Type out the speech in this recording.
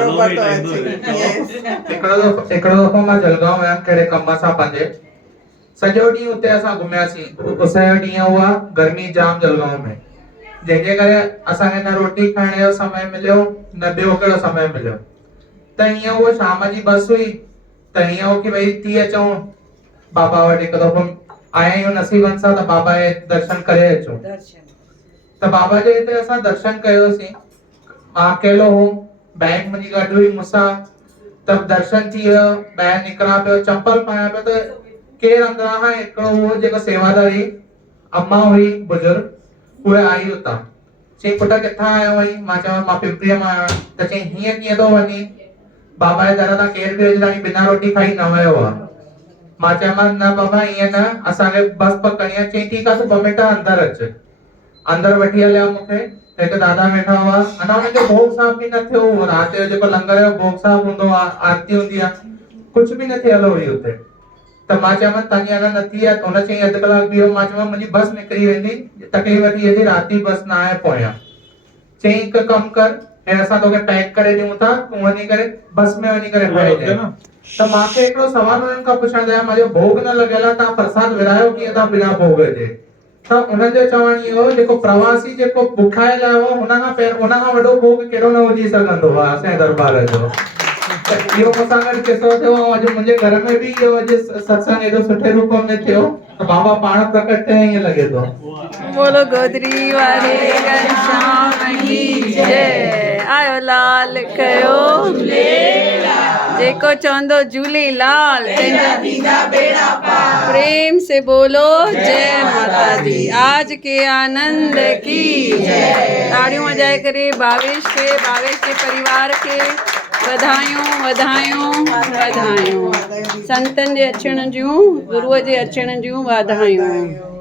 हिकिड़ो दफ़ो मां जलगांव वियमि कहिड़े कम सां पंहिंजे। सॼो ॾींहुं उते असां घुमियासीं। उस जो ॾींहुं हुआ, गर्मी जाम जलगांव में, जंहिंजे करे असांखे न रोटी खाइण जो समय मिलियो न ॿियो कहिड़ो समय मिलियो। त हीअं उहो शाम जी बस हुई, त हीअं हो कि भई थी अचूं बाबा वटि। हिकु दफ़ो आया आहियूं नसीबनि सां त बाबा जे दर्शन करे अचूं। त बाबा जे हिते असां दर्शन कयोसीं। मां अकेलो हो, बैंक मुंहिंजी गॾु हुई मूंसां। त दर्शन थी वियो, ॿाहिरि निकिरा पियो, चंपल पायां पियो त केरु अंदरां खां हिकिड़ो उहो जेको सेवादारी अम्मा हुई बुजुर्ग, उहे आई हुतां। चई पुट किथां आयो आहीं? मां चयो मां पिंपरीअ मां आहियां। त चई हीअं कीअं थो वञी? बाबा जे दर तां केरु बि अॼु ताईं बिना रोटी खाई न वियो आहे। मां चयोमांसि न बाबा ईअं न, असांखे बस पकड़णी आहे। चई ठीकु आहे तूं 2 मिंट अंदरि अचु। अंदरि वठी हलिया मूंखे। हिकु दादा वेठा हुआ, अञा हुननि जो भोग साफ़ बि न थियो हो। राति जो जेको लंगर जो भोग साफ़ हूंदो आहे, आरती हूंदी आहे, कुझु बि न थियल हुई हुते। त मां चयोमांसि तव्हांजी अञा न थी आहे? हुन चई अधु कलाक बीहो। मां चयोमांसि मुंहिंजी बस निकिरी वेंदी, तकलीफ़ थी वेंदी, राति जी बस न आहे पोयां। चई हिकु कमु कर, हे असां तोखे पैक करे ॾियूं था, तूं वञी करे बस में वञी करे खाइजांइ। त मूंखे हिकिड़ो सवाल हुननि खां पुछण चाहियां, मुंहिंजो भोग न लॻियल आहे, तव्हां प्रसाद विरायो कीअं था बिना भोग जे? त उन्हनि जो चवणु इहो, जेको प्रवासी जेको बुखायल आयो हो, हुन खां वॾो भोग कहिड़ो न हुजी सघंदो आहे असांजे दरबार जो। त इहो मूंसां गॾु किस्सो थियो। अॼु मुंहिंजे घर में बि इहो अॼु सत्संग एॾो सुठे रूप में थियो त बाबा पाण प्रकट थिया ईअं लॻे थो। बोलो गोदरी वाले घनश्याम की जय। आयो लाल कयो जेको चवंदो झूलेलाल तेंजा थींदा बेड़ा पार। प्रेम से बोलो जय माता दी। आज के आनंद की जय। ताड़ियों वजाए करे भावेश के परिवार के वधायूं वधायूं वधायूं। संतन जे अचण जूं, गुरुअ जे अचण जूं वाधायूं।